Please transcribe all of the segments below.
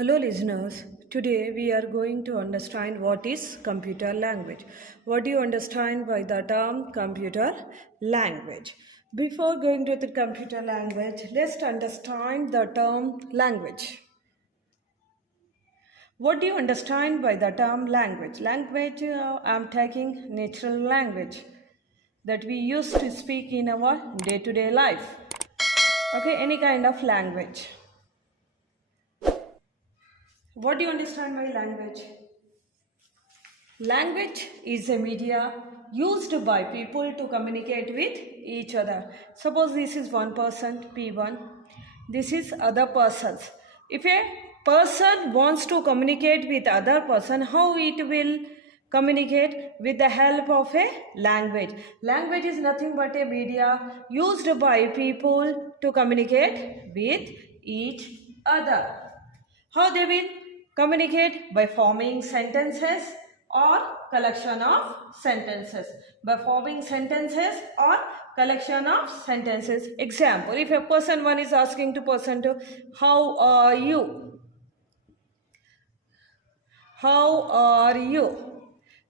Hello listeners, today we are going to understand what is computer language. What do you understand by the term computer language? Before going to the computer language, let's understand the term language. What do you understand by the term language? Language, I'm taking natural language that we use to speak in our day-to-day life. Okay, any kind of language. What do you understand by language? Language is a media used by people to communicate with each other. Suppose this is one person, P1. This is other persons. If a person wants to communicate with other person, how it will communicate? With the help of a language. Language is nothing but a media used by people to communicate with each other. How they will communicate? By forming sentences or collection of sentences. By forming sentences or collection of sentences. Example, if a person 1 is asking to person 2, how are you? How are you?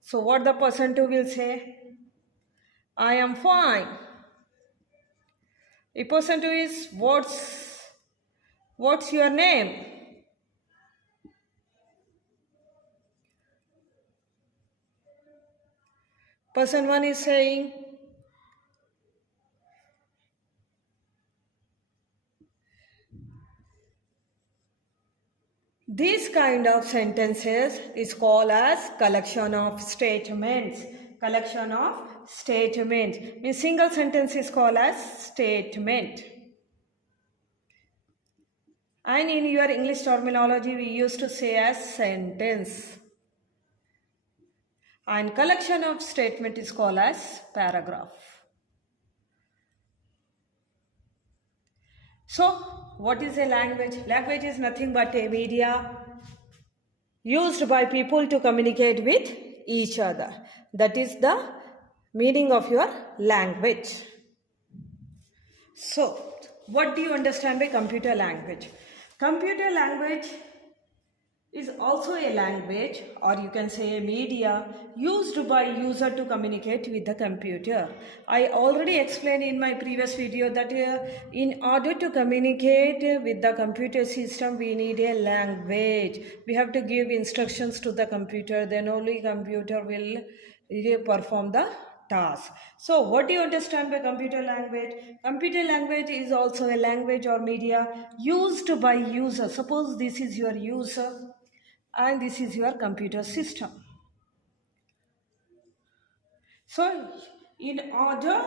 So what the person 2 will say? I am fine. If person 2 is, what's your name? Person 1 is saying, this kind of sentences is called as collection of statements. Collection of statements means single sentence is called as statement. And in your English terminology, we used to say as sentence. And collection of statement is called as paragraph. So, what is a language? Language is nothing but a media used by people to communicate with each other. That is the meaning of your language. So, what do you understand by computer language? Computer language is also a language, or you can say a media used by user to communicate with the computer. I already explained in my previous video that in order to communicate with the computer system, we need a language. We have to give instructions to the computer, then only computer will perform the task. So what do you understand by computer language? Computer language is also a language or media used by user. Suppose this is your user and this is your computer system. So, in order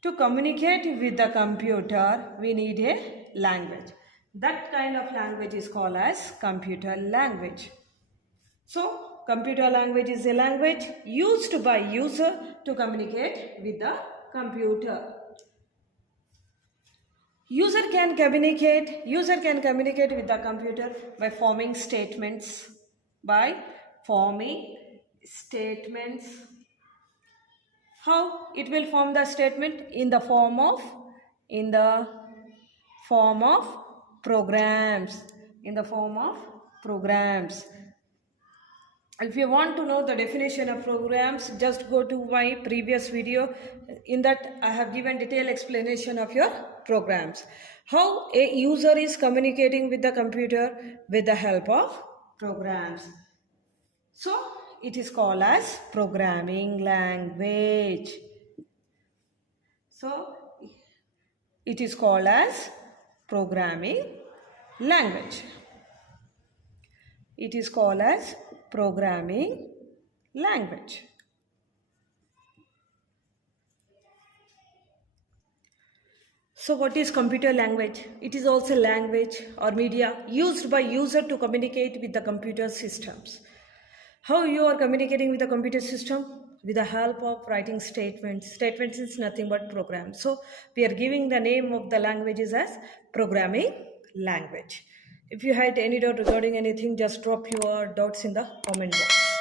to communicate with the computer, we need a language. That kind of language is called as computer language. So, computer language is a language used by user to communicate with the computer. User can communicate with the computer by forming statements. How it will form the statement? In the form of programs. If you want to know the definition of programs, just go to my previous video. In that, I have given detailed explanation of your programs. How a user is communicating with the computer with the help of programs. So, it is called as programming language. So, it is called as programming language. It is called as programming language. So what is computer language? It is also language or media used by user to communicate with the computer systems. How you are communicating with the computer system? With the help of writing statements. Statements is nothing but programs. So we are giving the name of the languages as programming language. If you had any doubt regarding anything, just drop your doubts in the comment box.